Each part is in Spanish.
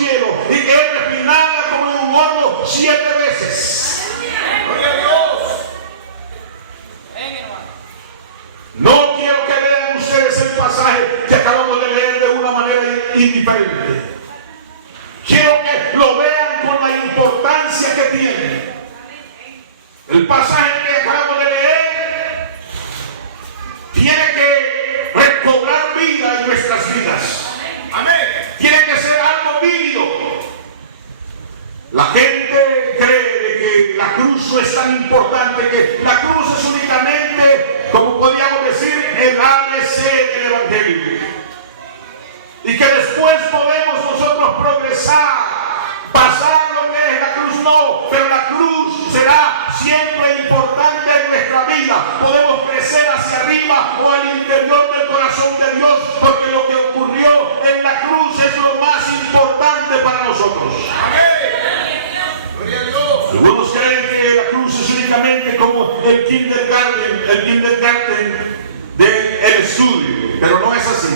cielos y que es refinada como en un horno 7 veces. Gloria a Dios. No quiero que vean ustedes el pasaje que acabamos de leer de una manera indiferente. Quiero que lo vean con la importancia que tiene. El pasaje que acabamos de leer tiene que recobrar vida en nuestras vidas. Amén. Tiene que ser algo vívido. La gente cree de que la cruz no es tan importante, que la cruz es únicamente, como podríamos decir, el ABC del Evangelio. Y que después podemos nosotros progresar, pasar lo que es la cruz. No, pero la cruz será siempre importante en nuestra vida. Podemos crecer hacia arriba o al interior del corazón de Dios, porque lo que ocurrió en la cruz es lo más importante para nosotros. Amén. Gloria a Dios. Algunos creen que la cruz es únicamente como el kindergarten del estudio, pero no es así.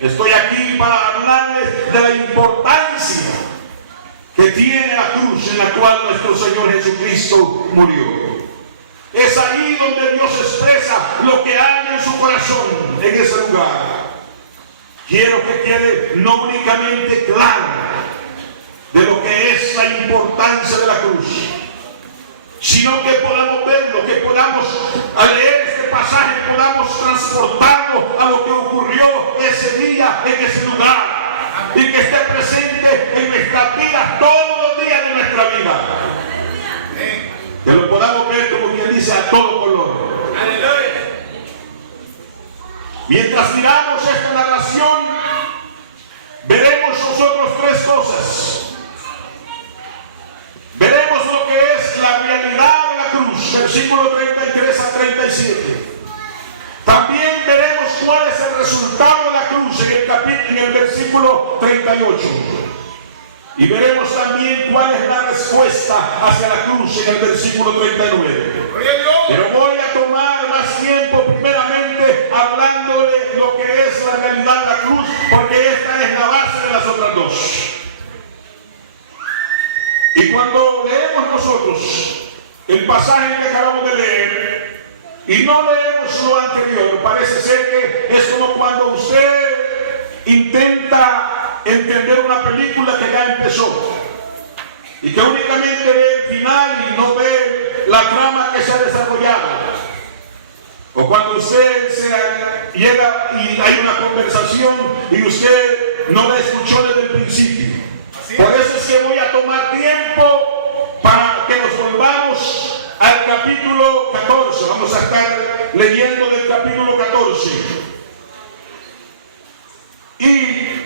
Estoy aquí para hablarles de la importancia que tiene la cruz en la cual nuestro Señor Jesucristo murió. Es ahí donde Dios expresa lo que hay en su corazón, en ese lugar. Quiero que quede no únicamente claro de lo que es la importancia de la cruz, sino que podamos verlo, que podamos, al leer este pasaje, podamos transportarlo a lo que ocurrió ese día, en ese lugar. Y que esté presente en nuestras vidas, todos los días de nuestra vida. Que lo podamos ver, como quien dice, a todo color. Mientras miramos esta narración, veremos nosotros 3 cosas. Veremos lo que es la realidad de la cruz, versículo 33 a 37. También veremos cuál es el resultado de la cruz en el versículo 38. Y veremos también cuál es la respuesta hacia la cruz en el versículo 39. Pero voy a tomar más tiempo primeramente hablando de lo que es la realidad de la cruz, porque esta es la base de las otras 2. Y cuando leemos nosotros el pasaje que acabamos de leer, y no leemos lo anterior, parece ser que es como cuando usted intenta entender una película que ya empezó y que únicamente ve el final y no ve la trama que se ha desarrollado. O cuando usted llega y hay una conversación y usted no la escuchó desde el principio. Por eso es que voy a tomar tiempo para que nos volvamos al capítulo 14. Vamos a estar leyendo del capítulo 14. Y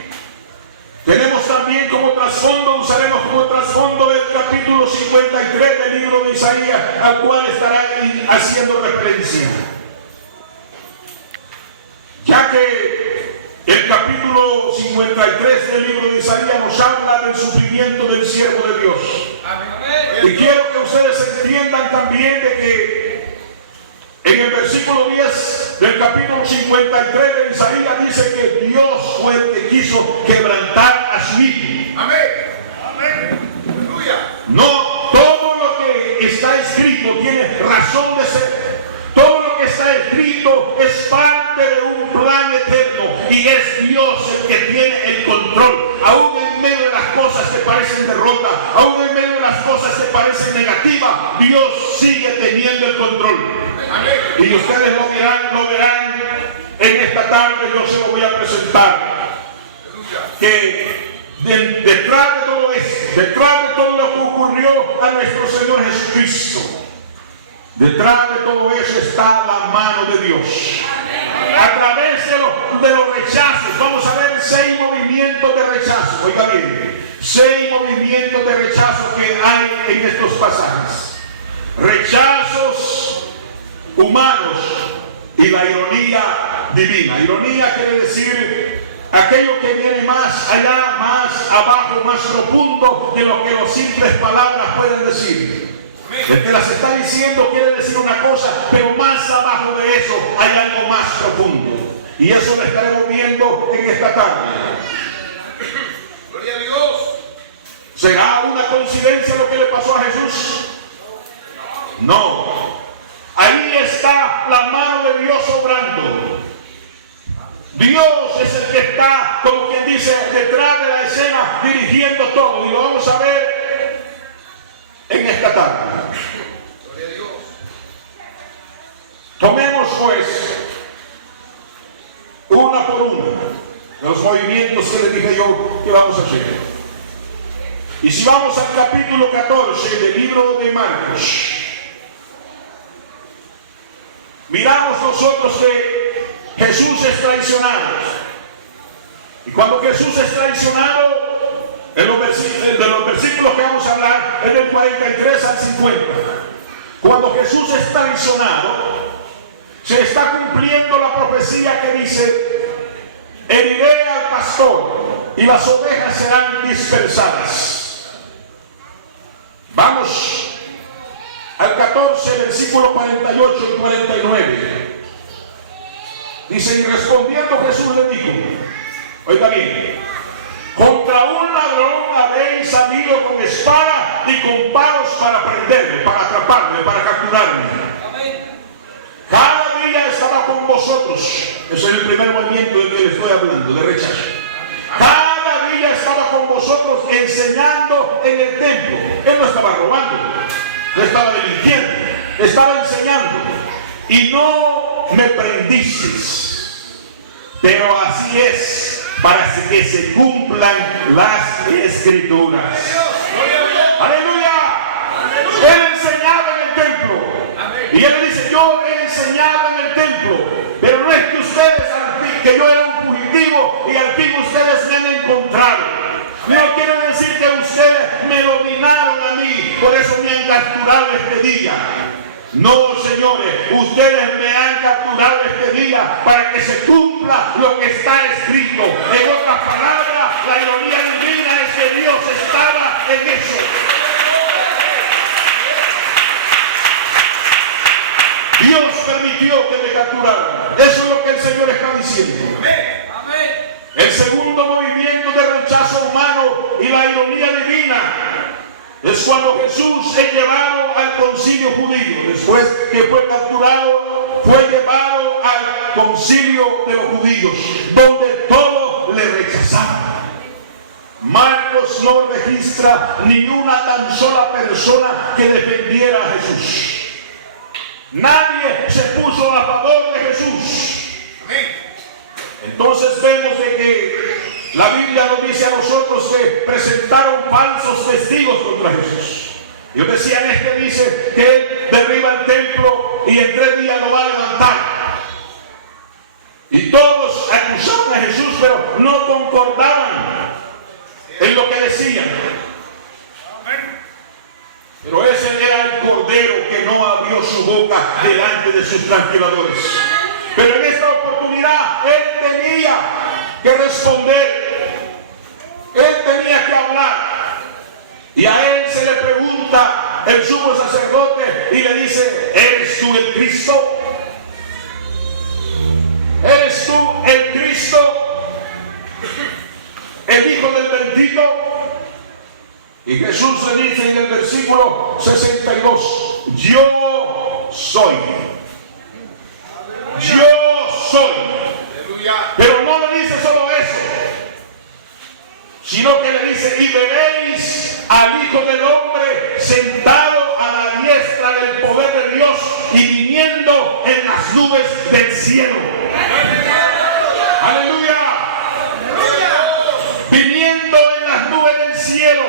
tenemos también como trasfondo, usaremos como trasfondo el capítulo 53 del libro de Isaías, al cual estará haciendo referencia. Ya que el capítulo 53 del libro de Isaías nos habla del sufrimiento del siervo de Dios. Y quiero que ustedes entiendan también de que en el versículo 10 del capítulo 53 de Isaías dice que Dios fue el que quiso quebrantar a su hijo. Amén. Amén. Aleluya. No, todo lo que está escrito tiene razón de ser. Todo lo que está escrito es parte de un plan eterno y es Dios el que tiene el control. Aún en medio de las cosas que parecen derrota, aún en medio de las cosas que parecen negativas, Dios sigue teniendo el control. Amén. Y ustedes lo verán en esta tarde. Yo se lo voy a presentar. Que detrás de todo esto, detrás de todo lo que ocurrió a nuestro Señor Jesucristo, detrás de todo eso está la mano de Dios. A través de los rechazos, vamos a ver 6 movimientos de rechazo. Oiga bien, 6 movimientos de rechazo que hay en estos pasajes. Rechazos humanos y la ironía divina. Ironía quiere decir aquello que viene más allá, más abajo, más profundo de lo que las simples palabras pueden decir. El que las está diciendo quiere decir una cosa, pero más abajo de eso hay algo más profundo. Y eso lo estaremos viendo en esta tarde. Gloria a Dios. ¿Será una coincidencia lo que le pasó a Jesús? No. Ahí está la mano de Dios obrando. Dios es el que está, como quien dice, detrás de la escena, dirigiendo todo. Y lo vamos a ver en esta tarde. Tomemos pues una por una de los movimientos que les dije yo que vamos a hacer. Y si vamos al capítulo 14 del libro de Marcos, miramos nosotros que Jesús es traicionado. Y cuando Jesús es traicionado, de los versículos que vamos a hablar es del 43 al 50. Cuando Jesús es traicionado, se está cumpliendo la profecía que dice: heriré al pastor y las ovejas serán dispersadas. Vamos al 14, versículo 48 y 49. Dice: y respondiendo Jesús le dijo, oiga bien, contra un ladrón habéis salido con espada y con palos para prenderme, para atraparme, para capturarme. Cada día estaba con vosotros. Ese es el primer movimiento del que le estoy hablando, de rechazo. Cada día estaba con vosotros enseñando en el templo. Él no estaba robando, no estaba delinquiendo, estaba enseñando. Y no me prendisteis. Pero así es, para que se cumplan las escrituras. ¡Aleluya! Él enseñaba en el templo. Y él le dice: yo he enseñado en el templo, pero no es que ustedes, que yo era un fugitivo y al fin ustedes me han encontrado. No quiere decir que ustedes me dominaron a mí, por eso me han capturado este día. No, señores, ustedes me han capturado este día para que se cumpla lo que está escrito. En otras palabras, la ironía divina es que Dios estaba en eso. Dios permitió que me capturaran. Eso es lo que el Señor está diciendo. El segundo movimiento de rechazo humano y la ironía divina es cuando Jesús es llevado al concilio judío. Después que fue capturado, fue llevado al concilio de los judíos, donde todos le rechazaban. Marcos no registra ni una tan sola persona que defendiera a Jesús. Nadie se puso a favor de Jesús. Entonces vemos de que la Biblia nos dice a nosotros que presentaron falsos testigos contra Jesús. Yo decía, en este dice que él derriba el templo y en 3 días lo va a levantar. Y todos acusaban a Jesús, pero no concordaban en lo que decían. Pero ese era el cordero que no abrió su boca delante de sus transquiladores. Pero en esta oportunidad él tenía que responder. Él tenía que hablar. Y a él se le pregunta el sumo sacerdote y le dice: ¿eres tú el Cristo? ¿Eres tú el Cristo? ¿El Hijo del bendito? Y Jesús le dice en el versículo 62, yo soy. Yo soy. Pero no le dice solo eso, sino que le dice: y veréis al Hijo del Hombre sentado a la diestra del poder de Dios y viniendo en las nubes del cielo. Aleluya. Viniendo en las nubes del cielo.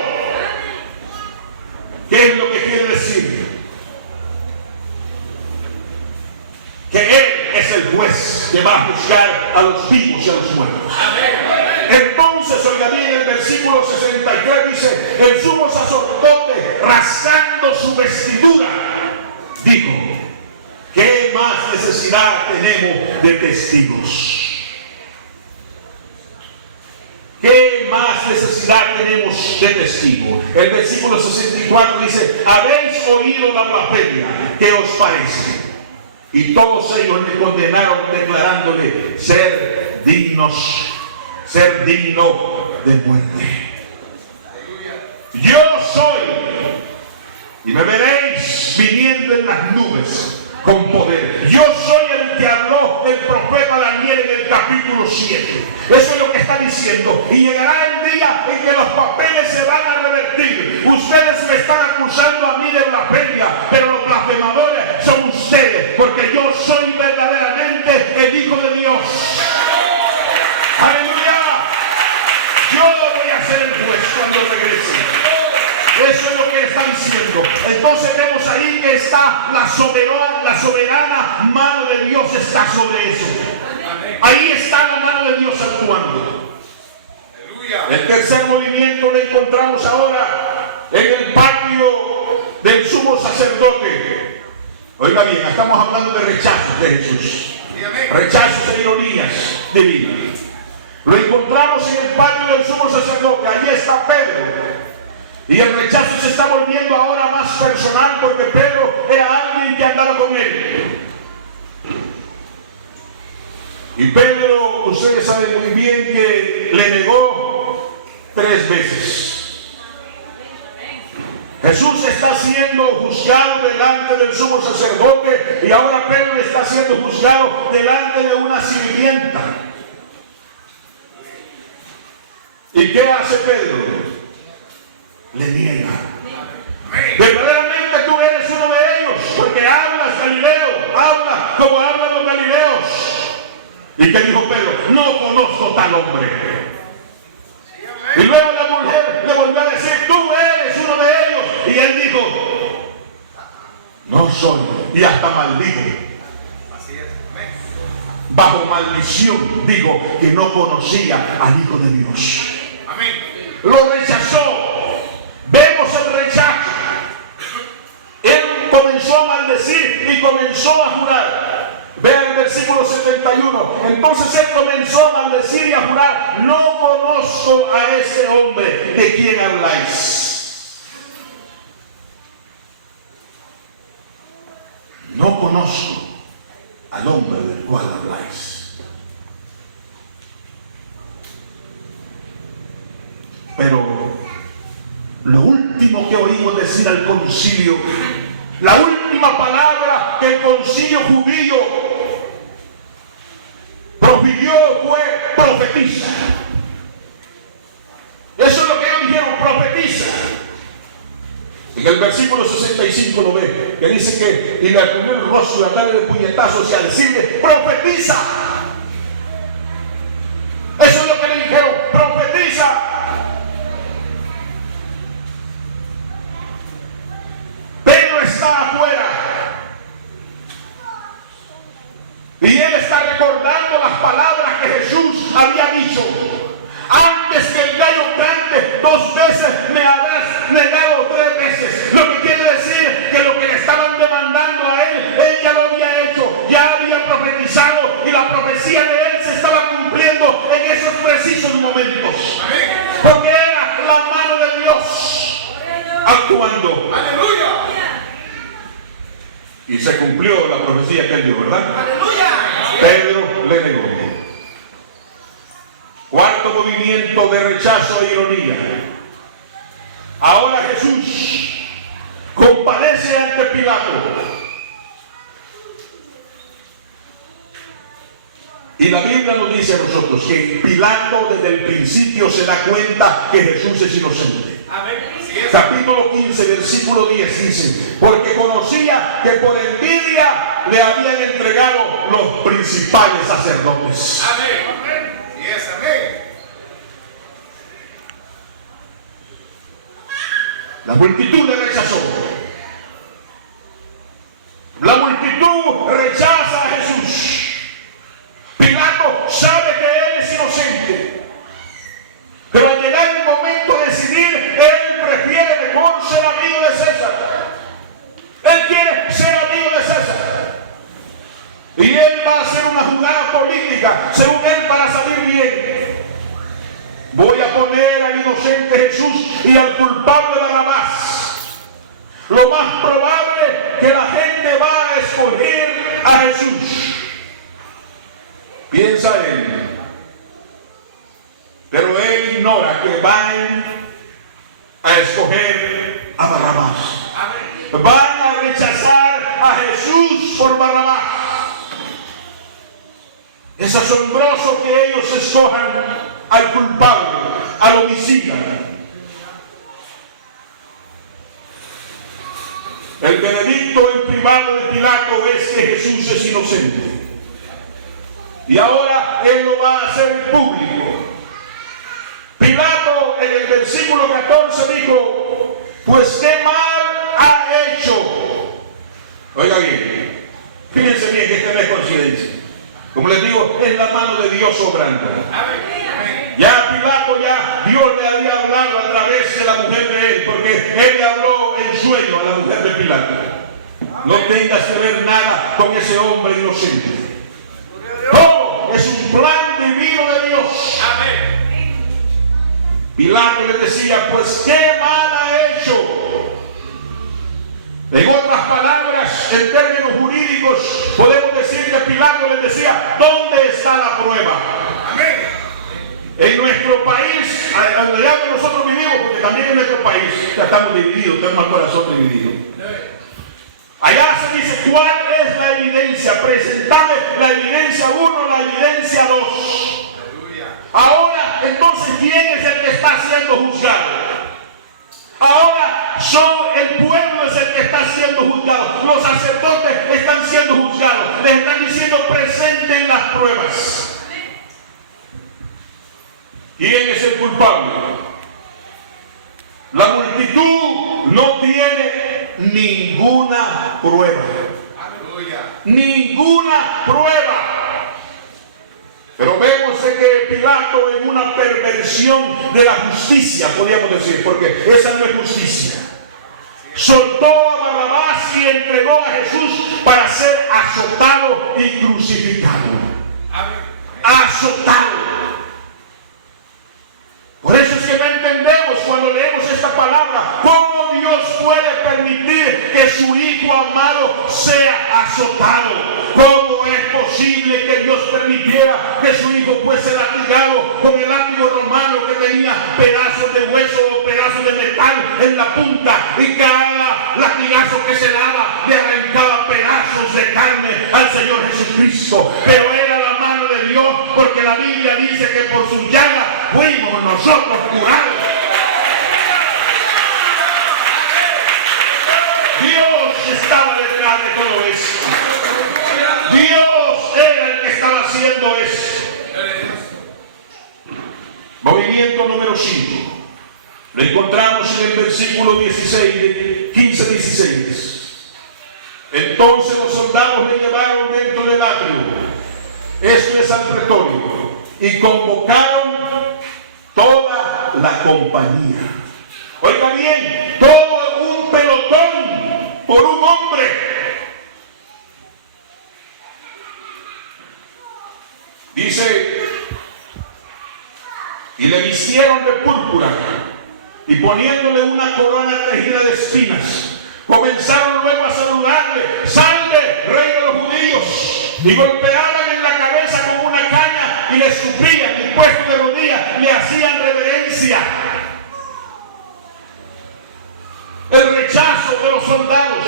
¿Qué es lo que quiere decir? Que Él es el juez que va a juzgar a los vivos y a los muertos. Entonces, oiga bien, el versículo 63 dice: el sumo sacerdote, rasgando su vestidura, dijo: ¿qué más necesidad tenemos de testigos? ¿Qué más necesidad tenemos de testigos? El versículo 64 dice: habéis oído la blasfemia, ¿qué os parece? Y todos ellos le condenaron, declarándole ser digno de muerte. yo soy, y me veréis viniendo en las nubes con poder. Yo soy el que habló el profeta Daniel en el capítulo 7. Eso es lo que está diciendo. Y llegará el día en que los papeles se van a revertir. Ustedes me están acusando a mí de blasfemia, pero los blasfemadores son ustedes, porque yo soy verdaderamente el Hijo de Dios. ¡Aleluya! Yo voy a ser el juez cuando regrese. Eso es lo que está diciendo. Entonces vemos ahí que está la soberana mano de Dios está sobre eso. Ahí está la mano de Dios actuando. El tercer movimiento lo encontramos ahora en el patio del sumo sacerdote. Oiga bien, estamos hablando de rechazos de Jesús. Rechazos e ironías divinas. Lo encontramos en el patio del sumo sacerdote. Allí está Pedro. Y el rechazo se está volviendo ahora más personal, porque Pedro era alguien que andaba con él. Y Pedro, ustedes saben muy bien que le negó 3 veces. Jesús está siendo juzgado delante del sumo sacerdote, y ahora Pedro está siendo juzgado delante de una sirvienta. ¿Y qué hace Pedro? Le niega. Verdaderamente tú eres uno de ellos, porque hablas Galileo, hablas como hablan los galileos. ¿Y qué dijo Pedro? No conozco tal hombre. Y luego la mujer le volvió a decir, tú eres uno de ellos. Y él dijo, no soy. Y hasta maldijo. Bajo maldición digo que no conocía al Hijo de Dios. Lo rechazó. Vemos el rechazo. Él comenzó a maldecir y comenzó a jurar. Vean el versículo 71. Entonces él comenzó a maldecir y a jurar, no conozco a ese hombre de quien habláis. No conozco al hombre del cual habláis. Pero lo último que oímos decir al concilio, la última palabra que el concilio judío profirió fue profetiza. Eso es lo que ellos dijeron, profetiza. En el versículo 65 lo ve, que dice que y le acudió el rostro y a darle de puñetazos y a decirle, profetiza. Eso es lo que le dijeron, profetiza. Está afuera y él está recordando las palabras que Jesús había dicho: antes que el gallo cante 2 veces me habrás negado 3 veces. Lo que quiere decir que lo que le estaban demandando a él ya lo había hecho, ya había profetizado, y la profecía de él se estaba cumpliendo en esos precisos momentos, porque era la mano de Dios actuando. ¡Aleluya! Y se cumplió la profecía que él dio, ¿verdad? ¡Aleluya! Pedro le negó. Cuarto movimiento de rechazo e ironía. Ahora Jesús comparece ante Pilato. Y la Biblia nos dice a nosotros que Pilato desde el principio se da cuenta que Jesús es inocente. Amén. Capítulo 15, versículo 10 dice: porque conocía que por envidia le habían entregado los principales sacerdotes. Amén. Yes, amén. La multitud le rechazó. La multitud rechaza a Jesús. Pilato sabe que él es inocente, pero al llegar el momento de decidir, él prefiere mejor ser amigo de César. Él quiere ser amigo de César. Y él va a hacer una jugada política, según él, para salir bien. Voy a poner al inocente Jesús y al culpable Barrabás. Lo más probable que la gente va a escoger a Jesús, piensa él. Pero él ignora que van a escoger a Barrabás. Van a rechazar a Jesús por Barrabás. Es asombroso que ellos escojan al culpable, al homicida. El veredicto en privado de Pilato es que Jesús es inocente. Y ahora él lo va a hacer en público. Pilato en el versículo 14 dijo: pues qué mal ha hecho. Oiga bien, fíjense bien que esta no es coincidencia. Como les digo, es la mano de Dios obrando. Ya Pilato, Dios le había hablado a través de la mujer de él, porque él le habló en sueño a la mujer de Pilato. No tengas que ver nada con ese hombre inocente. Todo es un plan divino de Dios. Pilato le decía: pues qué mal ha hecho. En otras palabras, en términos jurídicos, podemos decir que Pilato les decía: ¿dónde está la prueba? En nuestro país, donde ya nosotros vivimos, porque también en nuestro país ya estamos divididos, tenemos el corazón dividido. Allá se dice: ¿cuál es la evidencia? Presentame la evidencia 1, la evidencia 2. Ahora, entonces, ¿quién es el que está siendo juzgado? Ahora el pueblo es el que está siendo juzgado. Los sacerdotes están siendo juzgados. Les están diciendo: presenten las pruebas. ¿Quién es el culpable? La multitud no tiene ninguna prueba. Ninguna prueba. Pero vemos que Pilato, en una perversión de la justicia, podríamos decir, porque esa no es justicia, soltó a Barrabás y entregó a Jesús para ser azotado y crucificado. Azotado. Por eso es que no entendemos cuando leemos esta palabra cómo Dios puede permitir que su Hijo amado sea azotado. ¿Cómo es posible que Dios permitiera que su Hijo fuese latigado con el látigo romano que tenía pedazos de hueso o pedazos de metal en la punta, y cada latigazo que se daba le arrancaba pedazos de carne al Señor Jesucristo? Pero era la mano de Dios, porque la Biblia dice que por su llaga fuimos nosotros curados. Dios estaba detrás de todo esto. Dios era el que estaba haciendo eso. Movimiento número 5. Lo encontramos en el versículo 16, 15-16. Entonces los soldados le llevaron dentro del atrio, esto es al pretorio, y convocaron toda la compañía. Oiga bien, todo un pelotón por un hombre. Dice: y le vistieron de púrpura y poniéndole una corona tejida de espinas, comenzaron luego a saludarle: salve, rey de los judíos. Y golpeaban en la cabeza con una caña y le escupían, y puestos de rodillas le hacían reverencia. El rechazo de los soldados.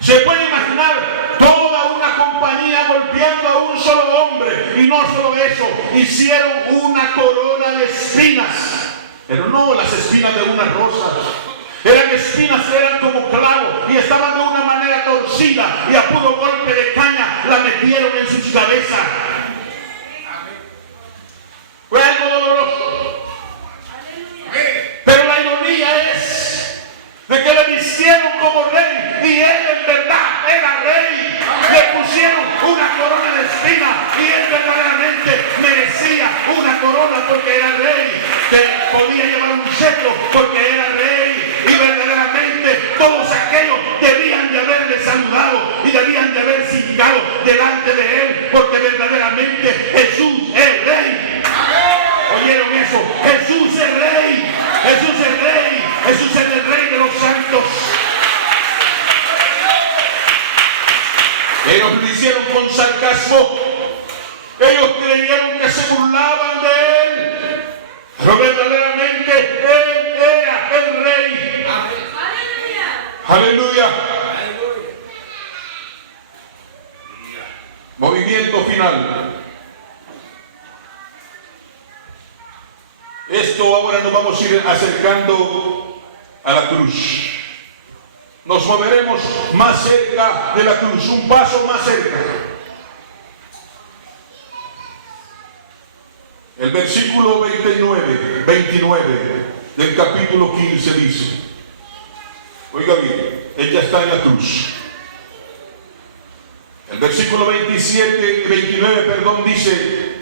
Se puede imaginar toda una compañía golpeando a un solo hombre. Y no solo eso, hicieron una corona de espinas. Pero no las espinas de una rosa. Eran espinas que eran como clavos y estaban de una manera torcida, y a puro golpe de caña la metieron en sus cabezas. Fue algo doloroso. Pero la ironía es de que le vistieron como rey, y él en verdad era rey. Le pusieron una corona de espinas y él verdaderamente merecía una corona porque era rey. Que podía llevar un cetro porque era rey. Y verdaderamente todos aquellos debían de haberle saludado y debían de haber cingado delante de él, porque verdaderamente Jesús es rey. ¿Oyeron eso? Jesús es rey. Jesús es rey. Jesús es el rey de los santos. Ellos lo hicieron con sarcasmo. Ellos creyeron que se burlaban de él. Pero verdaderamente él final. Esto ahora nos vamos a ir acercando a la cruz. Nos moveremos más cerca de la cruz, un paso más cerca. El versículo 29 del capítulo 15 dice, oiga bien, ella está en la cruz. El versículo 29 dice,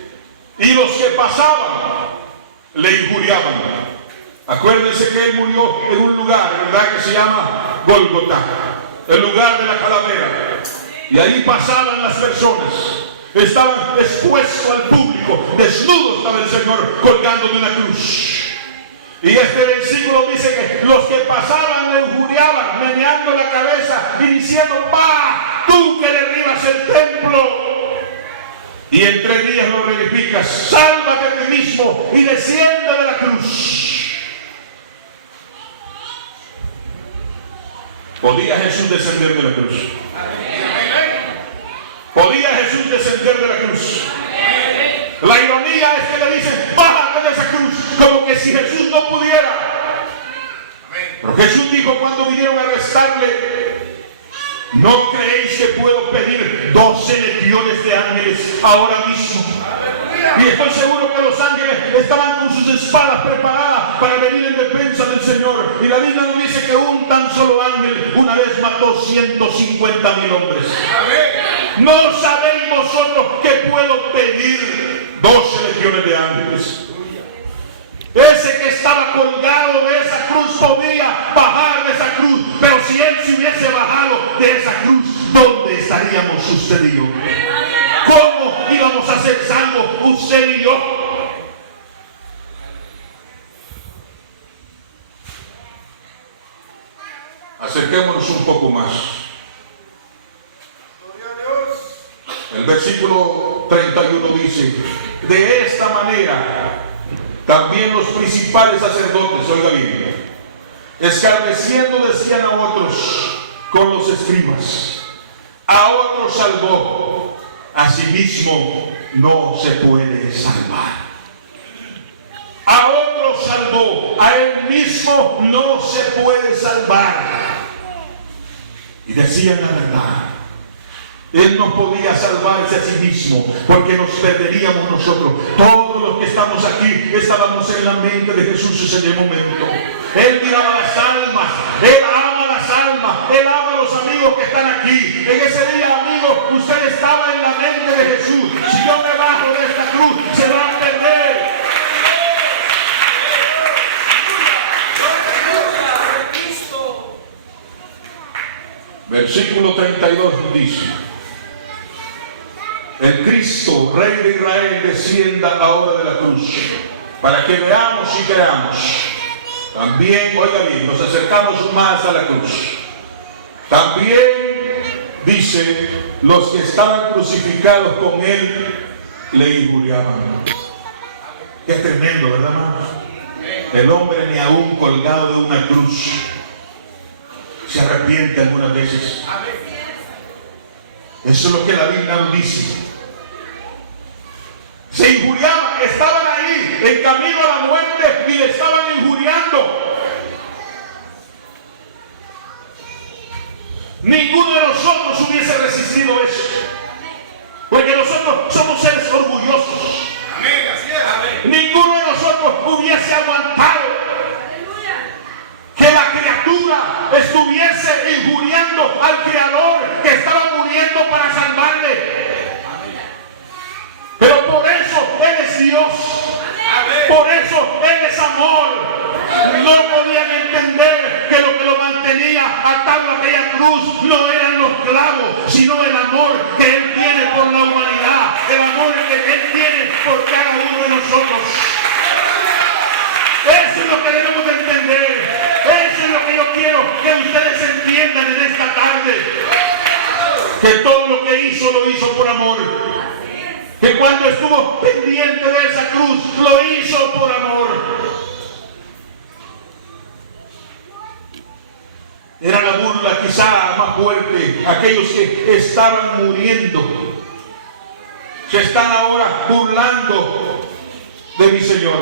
y los que pasaban le injuriaban. Acuérdense que él murió en un lugar, ¿verdad?, que se llama Gólgota, el lugar de la calavera. Y ahí pasaban las personas. Estaban expuestos al público, desnudo estaba el Señor colgando de una cruz. Y este versículo dice que los que pasaban le injuriaban, meneando la cabeza y diciendo, ¡bah! Tú que derribas el templo y en 3 días lo reedificas, sálvate a ti mismo y desciende de la cruz. ¿Podía Jesús descender de la cruz? ¿Podía Jesús descender de la cruz? La ironía es que le dicen, bájate de esa cruz, como que si Jesús no pudiera. Pero Jesús dijo cuando vinieron a arrestarle, ¿no creéis que puedo pedir 12 legiones de ángeles ahora mismo? Y estoy seguro que los ángeles estaban con sus espadas preparadas para venir en defensa del Señor. Y la Biblia nos dice que un tan solo ángel una vez mató 150,000 hombres. ¿No sabéis vosotros que puedo pedir 12 legiones de ángeles? Ese que estaba colgado de esa cruz podía bajar de esa cruz, pero si él se hubiese bajado de esa cruz, ¿dónde estaríamos usted y yo? ¿Cómo íbamos a ser salvos usted y yo? Acerquémonos un poco más. El versículo 31 dice, de esta manera también los principales sacerdotes, oiga bien, escarneciendo decían a otros con los escribas, a otros salvó, a sí mismo no se puede salvar. A otros salvó, a él mismo no se puede salvar. Y decían la verdad. Él no podía salvarse a sí mismo, porque nos perderíamos nosotros. Todos los que estamos aquí estábamos en la mente de Jesús en ese momento. Él miraba las almas, Él ama las almas, Él ama a los amigos que están aquí. En ese día, amigo, usted estaba en la mente de Jesús. Si yo me bajo de esta cruz, se va a perder. Versículo 32 dice, el Cristo, Rey de Israel, descienda ahora de la cruz, para que veamos y creamos. También, oiga bien, nos acercamos más a la cruz. También, dice, los que estaban crucificados con él, le injuriaban. Qué tremendo, ¿verdad, hermano? El hombre ni aún colgado de una cruz se arrepiente algunas veces. Eso es lo que la Biblia nos dice. Se injuriaban, estaban ahí en camino a la muerte y le estaban injuriando. Ninguno de nosotros hubiese resistido eso, porque nosotros somos seres orgullosos. Amén, así es. Ninguno de nosotros hubiese aguantado que la criatura estuviese injuriando al Creador que estaba muriendo para salvarle. Pero por eso Él es Dios. Por eso Él es amor. No podían entender que lo que lo mantenía atado a aquella cruz no eran los clavos, sino el amor que Él tiene por la humanidad, el amor que Él tiene por cada uno de nosotros. Eso es lo que debemos de entender. Eso es lo que yo quiero que ustedes entiendan en esta tarde. Que todo lo que hizo, lo hizo por amor. Que cuando estuvo pendiente de esa cruz, lo hizo por amor. Era la burla quizá más fuerte. Aquellos que estaban muriendo se están ahora burlando de mi Señor.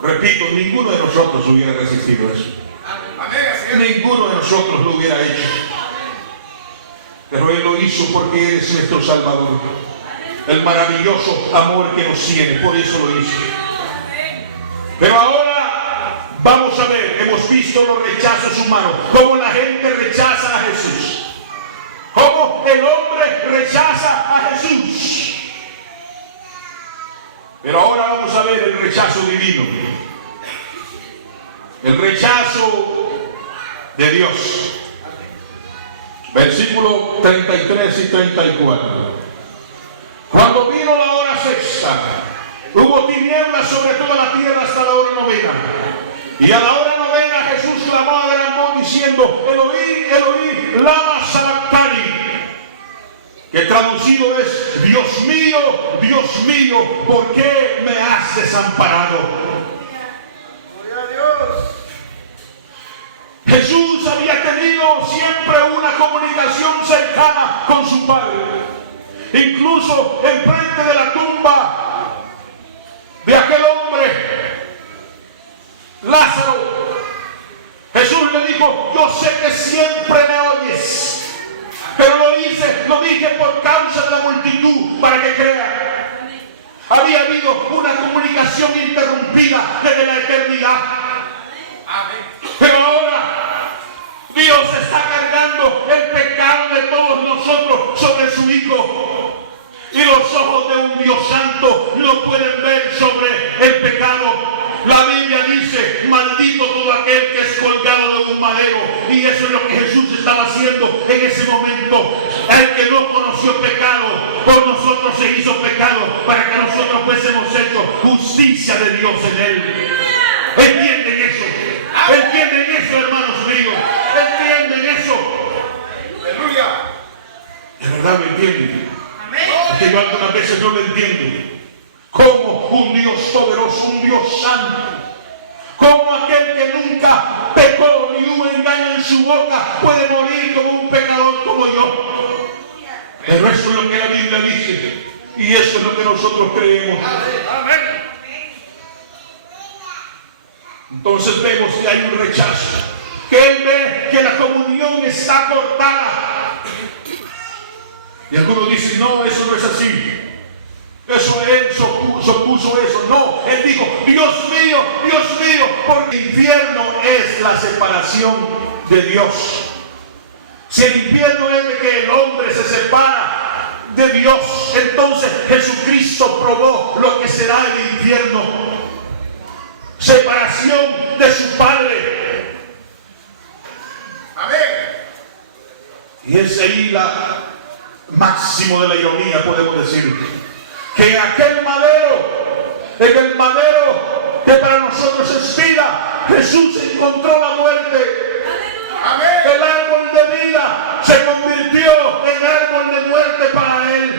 Repito, ninguno de nosotros hubiera resistido eso. Ninguno de nosotros lo hubiera hecho. Pero Él lo hizo porque Él es nuestro Salvador. El maravilloso amor que nos tiene, por eso lo hizo. Pero ahora vamos a ver, hemos visto los rechazos humanos, cómo la gente rechaza a Jesús, cómo el hombre rechaza a Jesús. Pero ahora vamos a ver el rechazo divino, el rechazo de Dios. Versículo 33 y 34. Cuando vino la hora sexta, hubo tinieblas sobre toda la tierra hasta la hora novena. Y a la hora novena Jesús clamó a gran voz diciendo: Elohí, Elohí, lama sabactani, que traducido es: Dios mío, ¿por qué me has desamparado? Gloria a Dios. Jesús había tenido siempre una comunicación cercana con su Padre. Incluso enfrente de la tumba de aquel hombre, Lázaro, Jesús le dijo: yo sé que siempre me oyes, pero lo dije por causa de la multitud, para que crean. Había habido una comunicación interrumpida desde la eternidad. Pero ahora Dios está cargando el pecado de todos nosotros sobre su Hijo. Y los ojos de un Dios santo no pueden ver sobre el pecado. La Biblia dice: maldito todo aquel que es colgado de un madero. Y eso es lo que Jesús estaba haciendo en ese momento. El que no conoció pecado, por nosotros se hizo pecado, para que nosotros fuésemos hechos justicia de Dios en él. ¿Entienden eso? ¿Entienden eso, hermanos míos? ¿Entienden eso? Aleluya. ¿De verdad lo entienden? Es que yo algunas veces no lo entiendo. Como un Dios poderoso, un Dios santo, como aquel que nunca pecó ni hubo engaño en su boca, puede morir como un pecador como yo. Pero eso es lo que la Biblia dice, y eso es lo que nosotros creemos. Amén. Entonces vemos que hay un rechazo, que Él ve que la comunión está cortada. Y algunos dicen: no, eso no es así. Eso Él supuso eso. No, Él dijo: Dios mío, porque el infierno es la separación de Dios. Si el infierno es de que el hombre se separa de Dios, entonces Jesucristo probó lo que será el infierno: separación de su Padre. Amén. Y es ahí la máximo de la ironía, podemos decir, que aquel madero, en el madero que para nosotros es vida, Jesús encontró la muerte. Amén. El árbol de vida se convirtió en árbol de muerte para Él.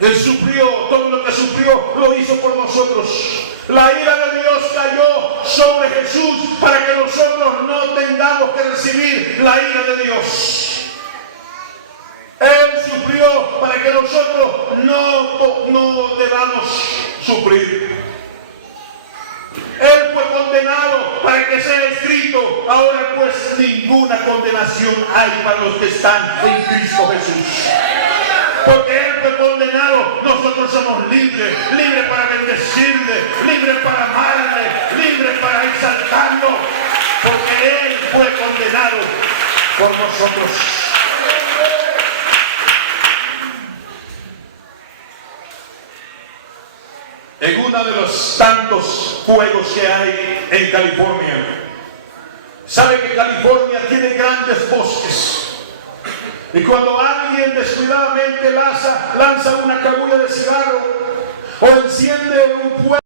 Él sufrió, todo lo que sufrió lo hizo por nosotros. La ira de Dios cayó sobre Jesús para que nosotros no tengamos que recibir la ira de Dios. Él sufrió para que nosotros no debamos sufrir. Él fue condenado para que sea escrito: ahora pues ninguna condenación hay para los que están en Cristo Jesús. Porque Él fue condenado, nosotros somos libres, libres para bendecirle, libres para amarle, libres para exaltarlo, porque Él fue condenado por nosotros. En uno de los tantos fuegos que hay en California, sabe que California tiene grandes bosques. Y cuando alguien descuidadamente lanza una cabulla de cigarro o enciende un fuego,